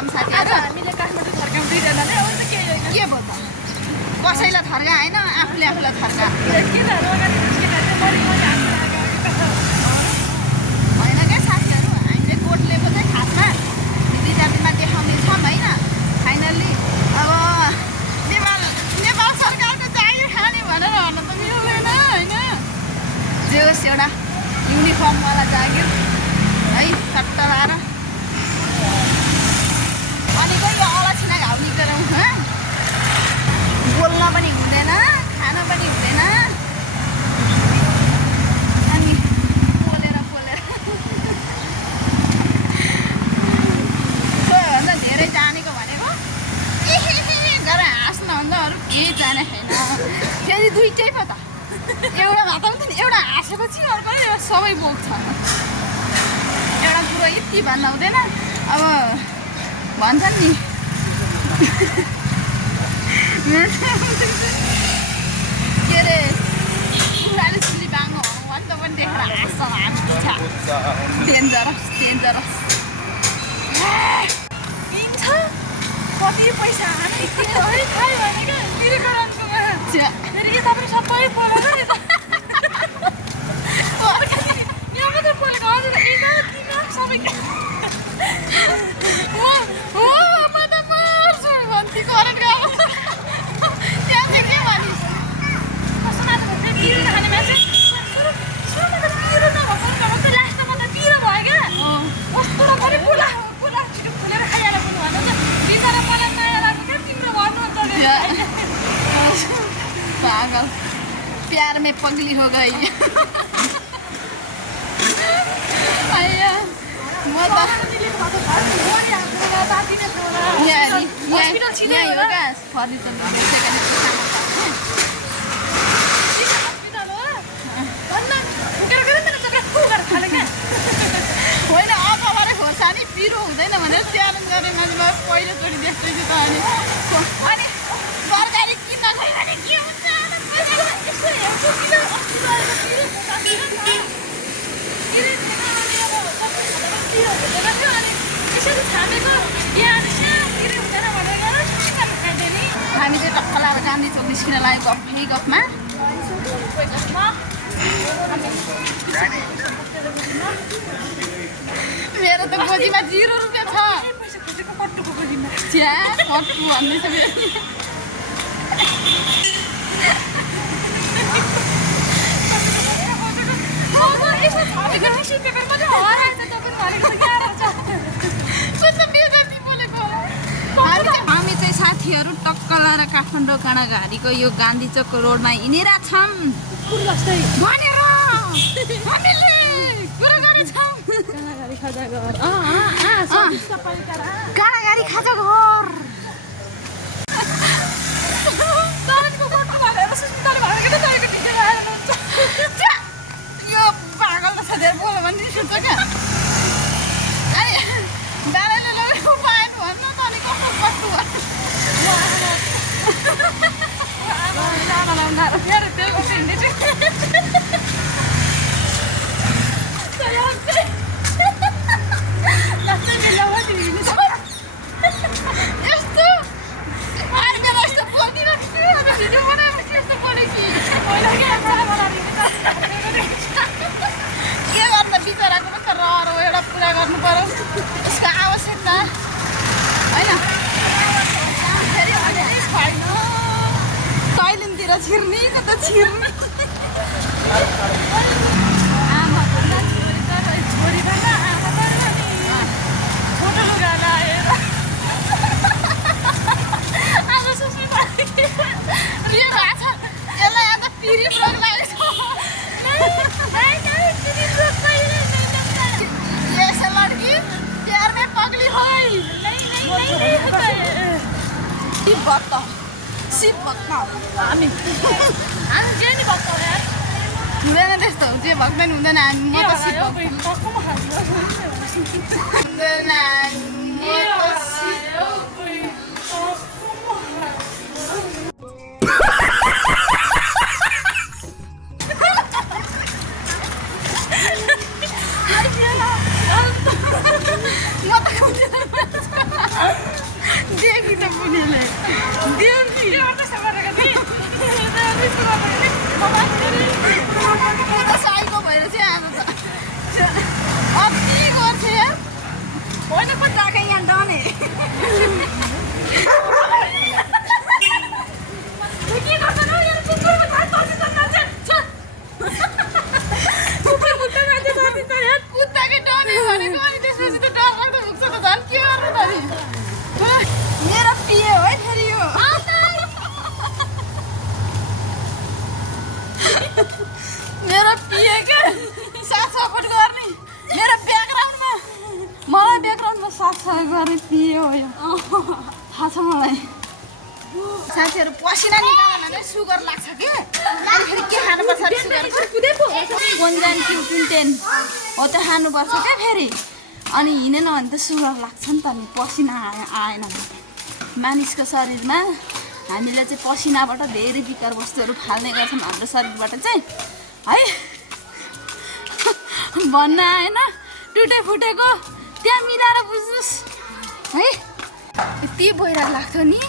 छौँ साथीहरू हामीले काठमाडौँ थर्काउँ दुईजनाले अझ के के भयो त कसैलाई थर्का होइन आफूले आफूलाई थर्का केटाहरू अगाडि होइन क्या साथीहरू हामीले कोर्टले चाहिँ खासमा दिदी जातिमा देखाउने छौँ होइन फाइनल्ली अब नेपाल सरकारको जागिर खाने भनेर भन्न त मिल्दैन होइन जे होस् एउटा युनिफर्मवाला जागिर है सट्ट लाएर अनि कोही यो अलक्षिना घाउ निक्लेर बोल्न पनि हुँदैन खान पनि हुँदैन अनि पोलेर त्योभन्दा धेरै जानेको भनेको गरेर हाँस्न भन्दा अरू केही जाने छैन फेरि दुइटै पो त एउटा भए पनि एउटा हाँसेपछि अर्कोले सबै बोक्छ एउटा कुरो यति भन्न हुँदैन अब भन्छन् नि के अरे कुराले चुली बाङ्गो भने त पनि देखेर हाँस्छ डेन्जरस किन्छ कति पैसा हाने के है खायो भने क्या तिरेकोमा फेरि के तपाईँ सबै बोलेर नि त यहाँ मात्रै बोलेको हजुर एका दिन सबै भन्ती करेन्ट गएको त्यहाँ चाहिँ के भनिस् खाने मान्छे पिरो नभएको लास्टमा त पिरो भयो क्या कस्तो नगरी पुला छिटो फुलेर खाइहाल्यो पनि भन्नु त बिचरा मलाई माया लाग्यो क्या तिम्रो भन्नुहुन्छ पागल प्यार में पगली हो गई आया म त यहाँ योगा फर्निचर होइन अगाडि खोर्सानी पिरो हुँदैन भनेर च्यालेन्ज गर्ने मान्छे पहिलोचोटि देख्दैछु त अनि तरकारी किन्न गयो भने के हुन्छ हामी चाहिँ टक्क लाएर गान्धी चौक निस्किन लागेको यही गफमा मेरो त गोजीमा 0 रुपियाँ छ चिया पट्टु भन्दैछ हामी चाहिँ साथीहरू टक्क लाएर काठमाडौँ काँडाघारीको यो गान्धी चौकको रोडमा हिँडिरहेको छौँ भनेर हामीले कुरा गरेछौँ काँडाघारी खाजा घर यो पागल त छ बोल्यो भने सुन्छ क्या अनि दादाले लगेको पाएन भन्नु त अनि कस्तो कस्तो यस्तो अर्को जस्तो बोलिदिनु भिडियो बनाएपछि यस्तो बोल्यो कि के गर्नु बिचराको पनि त रहर हो एउटा पुरा गर्नु पर्यो यसको आवश्यकता होइन फेरि छैन टोइलेटतिर छिर्ने त छिर्ने छोटो लुगा लाएर आज सोच्नु के भएको छ यसलाई अन्त पिरी रोग लागेको छ लड्की प्यार में पगली होइ शिव भक्त हामी जे नि भक्त यार हुँदैन त्यस्तो जे भक्दैन हुँदैन म त शिव पिता पुनेले देउकी साइको भएर चाहिँ आज त अब के गर्छ यार होइन पो जाके यहाँ डने के गर्छ न यार कुकुरको घर पछि त मान्छे छ कुकुरको मान्छे पछि त यार कुत्ताकै डने भनेको अनि त्यसपछि त डर लाग्दो पुग्छ त झन् के गर्नु त नि मेरो पिए हो है फेरि यो मेरो पिए क्या साथ सपोर्ट गर्ने मेरो ब्याकग्राउन्डमा मलाई ब्याकग्राउन्डमा साथ सहयोग गर्ने पिए हो यो थाहा छ मलाई साथीहरू पसिना निकाल्यो भने सुगर लाग्छ कि अनि फेरि के खानुपर्छ अरे सुगरको कोन्जान Q10 हो त्यो खानुपर्छ क्या फेरि अनि हिँडेन भने त सुगर लाग्छ नि त नि पसिना आएन भने मानिसको शरीरमा हामीले चाहिँ पसिनाबाट धेरै विकार वस्तुहरू फाल्ने गर्छौँ हाम्रो शरीरबाट चाहिँ है भन्न आएन टुटे फुटेको त्यहाँ मिलाएर बुझ्नुहोस् है यति भइरहेको लाग्थ्यो नि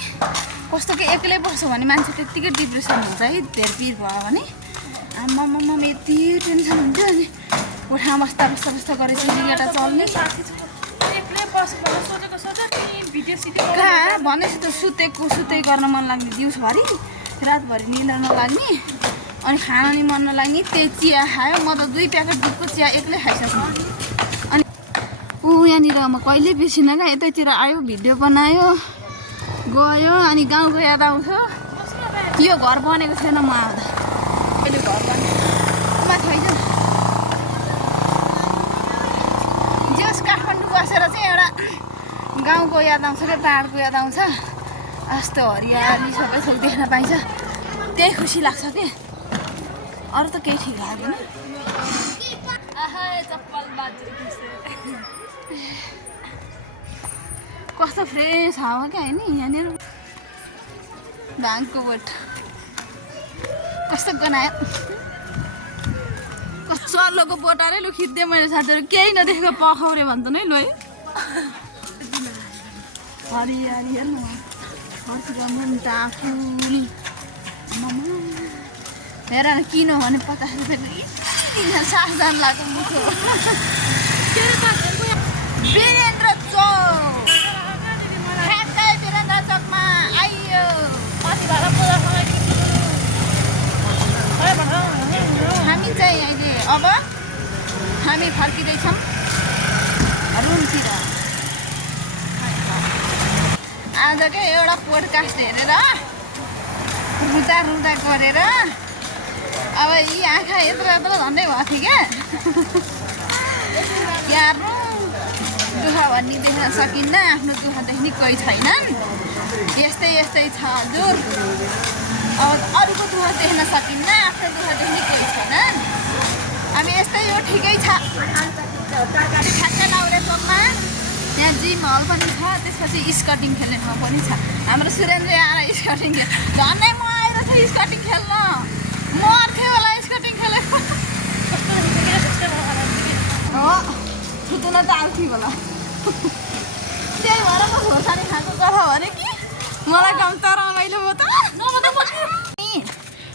कस्तो कि एक्लै बस्यो भने मान्छे त्यत्तिकै डिप्रेसन हुन्छ है धेरै पिर भयो भने आमामा यति टेन्सन हुन्थ्यो अनि कोठामा बस्दा बस्दा गरेर सिलिगेटा चल्ने एक्लै बसेको सोचेको भिडियो सिडियो कहाँ भनेपछि त सुते गर्न मन लाग्ने दिउँसभरि रातभरि निद्रा नलाग्ने अनि खाना नि मन नलाग्ने त्यही चिया खायो म त 2 प्याकेट दुधको चिया एक्लै खाइसक्छु अनि यहाँनिर म कहिले बिर्सिनँ क्या यतैतिर आयो भिडियो बनायो गयो अनि गाउँको याद आउँछ यो घर बनेको थिएन म आउँदा अहिले घर माथि होइन जस काठमाडौँ बसेर चाहिँ एउटा गाउँको याद आउँछ क्या पाहाडको याद आउँछ यस्तो हरियाली सबै थोक देख्न पाइन्छ त्यही खुसी लाग्छ कि अरू त केही ठिक लाग्दैन कस्तो फ्रेस हावा क्या होइन यहाँनिर भाङको बोट कस्तो गनायो कस्तो सल्लोको बोटारै लु खिच्दै मैले साथीहरू केही नदेखेको पखाउरे भन्छ नै लु है हरियाली हेर्नु फर्केर मुन्टा फुल हेर न किन भने 50 रुपियाँको सास जान लाग्यो मुखो वीरेन्द्र चौक ठ्याक्कै वीरेन्द्र चौकमा आइयो हामी चाहिँ अहिले अब हामी फर्किँदैछौँ रुमतिर आजकै एउटा पोडकास्ट हेरेर रुँदा गरेर अब यी आँखा यत्रो झन्डै भएको थियो क्या दुःख भन्ने देख्न सकिन्न आफ्नो दुःख देख्ने कोही छैनन् यस्तै छ हजुर अब अरूको दुःख देख्न सकिन्न आफ्नो दुःख देख्ने कोही छैनन् हामी यस्तै हो ठिकै छ ठ्याक्कै लाउरे चोकमा त्यहाँ जिम हल पनि छ त्यसपछि स्कटिङ खेल्ने ठाउँ पनि छ हाम्रो सुरेन्द्र आएर स्कटिङ खेल झन्डै म आएर चाहिँ स्कटिङ खेल्न मर्थ्यो होला स्कटिङ खेलेको हो छुट्टुन त आउँथ्यो होला त्यही भएर म खोर्सानी खाएको कथा भने कि मलाई काम त रमाइलो भयो त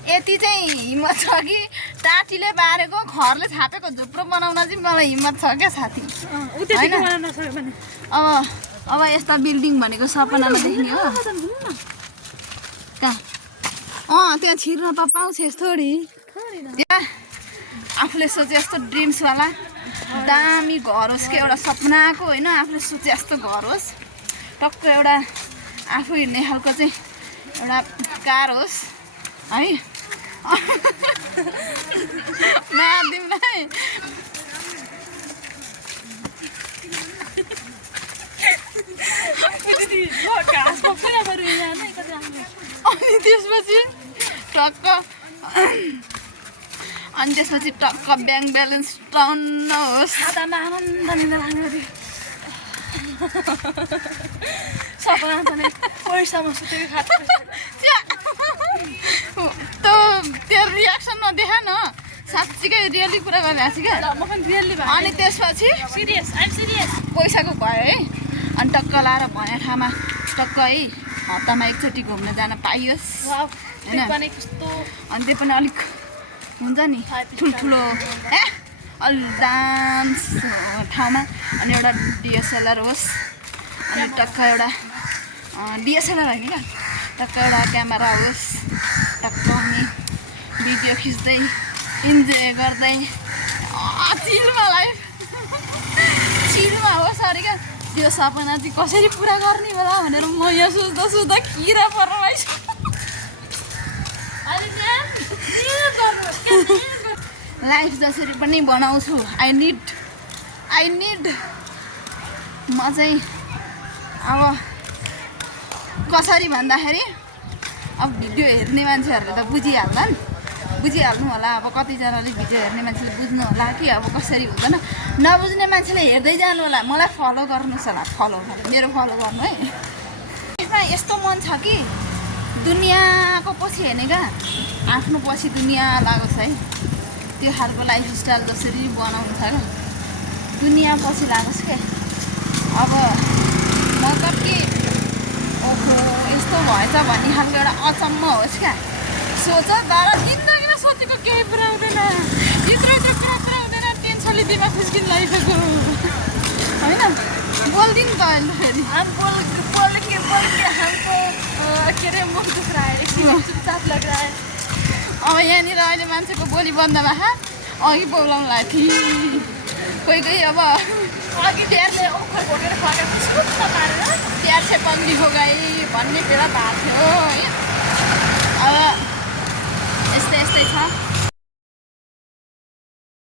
यति चाहिँ हिम्मत छ कि टाटीले बारेको खरले छापेको झुप्रो बनाउन चाहिँ मलाई हिम्मत छ क्या साथी अब यस्ता बिल्डिङ भनेको सपनामा देख्ने हो कहाँ त्यहाँ छिर्न त पाउँछ थोडी त्यहाँ आफूले सोचे जस्तो ड्रिम्सवाला दामी घर होस् कि एउटा सपनाको होइन आफूले सोचे जस्तो घर होस् टक्क एउटा आफू हिँड्ने खालको चाहिँ एउटा कार होस् है तिमीलाई अनि त्यसपछि टक्क ब्याङ्क ब्यालेन्स टन्न होस् त्यो रियाक्सन नदेखा न साँच्चीकै रियली कुरा गरिरहेको छु क्या अनि त्यसपछि पैसाको भयो है अनि टक्क लाएर भने ठाउँमा टक्क है हप्तामा एकचोटि घुम्न जान पाइयोस् होइन अनि त्यही पनि अलिक हुन्छ नि ठुल्ठुलो अलि डान्स ठाउँमा अनि एउटा डिएसएलआर होस् अनि टक्क एउटा डिएसएलआर होइन क्या टक्क एउटा क्यामेरा होस् टक्क अनि भिडियो खिच्दै इन्जोय गर्दै चिलमा लाइफ चिलमा होस् अरे क्या त्यो सपना चाहिँ कसरी पुरा गर्ने होला भनेर म यहाँ सोच्दा सोच्दा किरा पर्छ लाइफ जसरी पनि बनाउँछु आई निड म चाहिँ अब कसरी भन्दाखेरि अब भिडियो हेर्ने मान्छेहरूले त बुझिहाल्नु होला अब कतिजनाले भिडियो हेर्ने मान्छेले बुझ्नु होला कि अब कसरी हुँदैन नबुझ्ने मान्छेले हेर्दै जानु होला मलाई फलो गर्नुहोस् होला मेरो फलो गर्नु है यसमा यस्तो मन छ कि दुनियाँको पछि हेर्ने क्या आफ्नो पछि दुनियाँ लागोस् है त्यो खालको लाइफस्टाइल जसरी बनाउनु छ क्या दुनियाँ पछि लागोस् क्या अब मतलब कि ओहो यस्तो भएछ भन्ने खालको एउटा अचम्म होस् क्या सोच तर जिन्दगीमा सोचेको केही पुरा हुँदैन यत्रो कुरा पुरा हुँदैन टेन्सनले दिमाग खुस्किन लागिसक्यो होइन बोल्दिन त अहिले फेरि के अरे मुख दुख्रायो एकछिन चुपचाप लगिरह्यो अब यहाँनिर अहिले मान्छेको बोली बन्दमा अघि बोलाउनु लाग्यो थिएँ कोही अब अघि प्यारले ओखर भोगेर फर्केर सुत्न मारेर प्यार से पगली हो गई भन्ने बेला भएको थियो है अब यस्तै छ